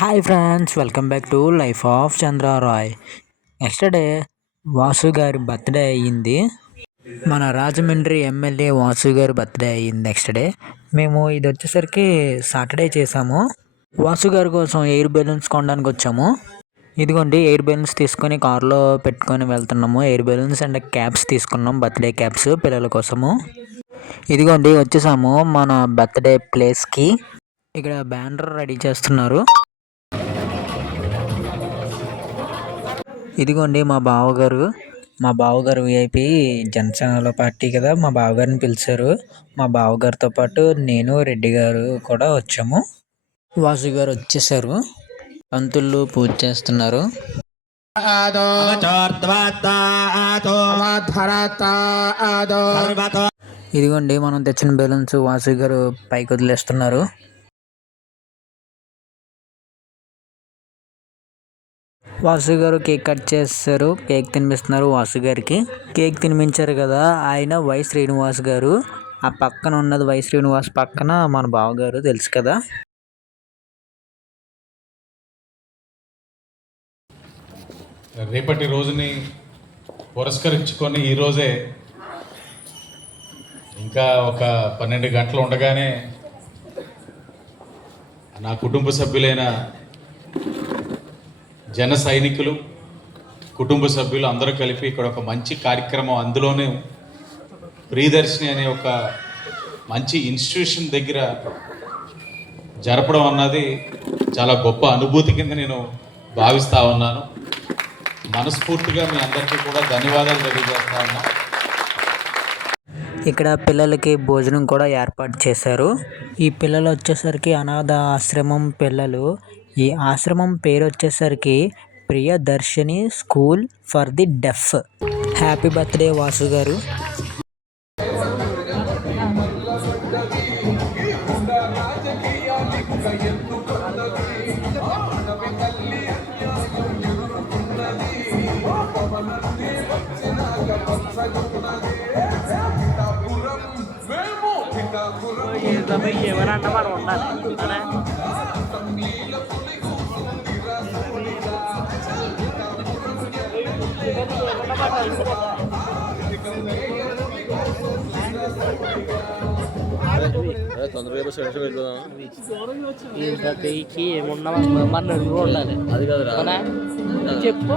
Hi friends, welcome back to life of Chandra Rai. Yesterday Vasu గారి birthday అయ్యింది. మన రాజమండ్రి ఎమ్మెల్యే వాసు గారి బర్త్డే అయ్యింది నెక్స్ట్ డే. మేము ఇది వచ్చేసరికి సాటర్డే చేసాము. వాసు గారి కోసం ఎయిర్ బెలూన్స్ కొనడానికి వచ్చాము. ఇదిగోండి ఎయిర్ బెలూన్స్ తీసుకొని కార్లో పెట్టుకొని వెళ్తున్నాము. ఎయిర్ బెలూన్స్ అండ్ క్యాప్స్ తీసుకున్నాం, బర్త్డే క్యాప్స్ పిల్లల కోసము. ఇదిగోండి వచ్చేసాము మన బర్త్డే ప్లేస్కి. ఇక్కడ బ్యానర్ రెడీ చేస్తున్నారు. ఇదిగోండి మా బావగారు విఐపి జనసేనలో పార్టీ కదా, మా బావగారిని పిలిచారు. మా బావగారితో పాటు నేను, రెడ్డి గారు కూడా వచ్చాము. వాసు గారు వచ్చేసారు. పంతుళ్ళు పూజ చేస్తున్నారు. ఇదిగోండి మనం తెచ్చిన బెలూన్స్ వాసు గారు పైకి వదిలేస్తున్నారు. వాసు గారు కేక్ కట్ చేస్తారు, కేక్ తినిపిస్తున్నారు. వాసు గారికి కేక్ తినిపించారు కదా, ఆయన వై శ్రీనివాస్ గారు. ఆ పక్కన ఉన్నది వై శ్రీనివాస్ పక్కన మన బావగారు, తెలుసు కదా. రేపటి రోజుని పురస్కరించుకొని ఈరోజే ఇంకా ఒక 12 గంటలు ఉండగానే నా కుటుంబ సభ్యులైన జన సైనికులు, కుటుంబ సభ్యులు అందరూ కలిపి ఇక్కడ ఒక మంచి కార్యక్రమం, అందులోనే ప్రియదర్శిని అనే ఒక మంచి ఇన్స్టిట్యూషన్ దగ్గర జరపడం అన్నది చాలా గొప్ప అనుభూతి కింద నేను భావిస్తూ ఉన్నాను. మనస్ఫూర్తిగా మీ అందరికీ కూడా ధన్యవాదాలు తెలియజేస్తా ఉన్నా. ఇక్కడ పిల్లలకి భోజనం కూడా ఏర్పాటు చేశారు. ఈ పిల్లలు వచ్చేసరికి అనాథ ఆశ్రమం పిల్లలు. ఈ ఆశ్రమం పేరు వచ్చేసరికి Priyadarshini school for the deaf. Happy birthday Vasu గారు. ఏమున్నా మన ఉండాలి, అది కదా చెప్పు.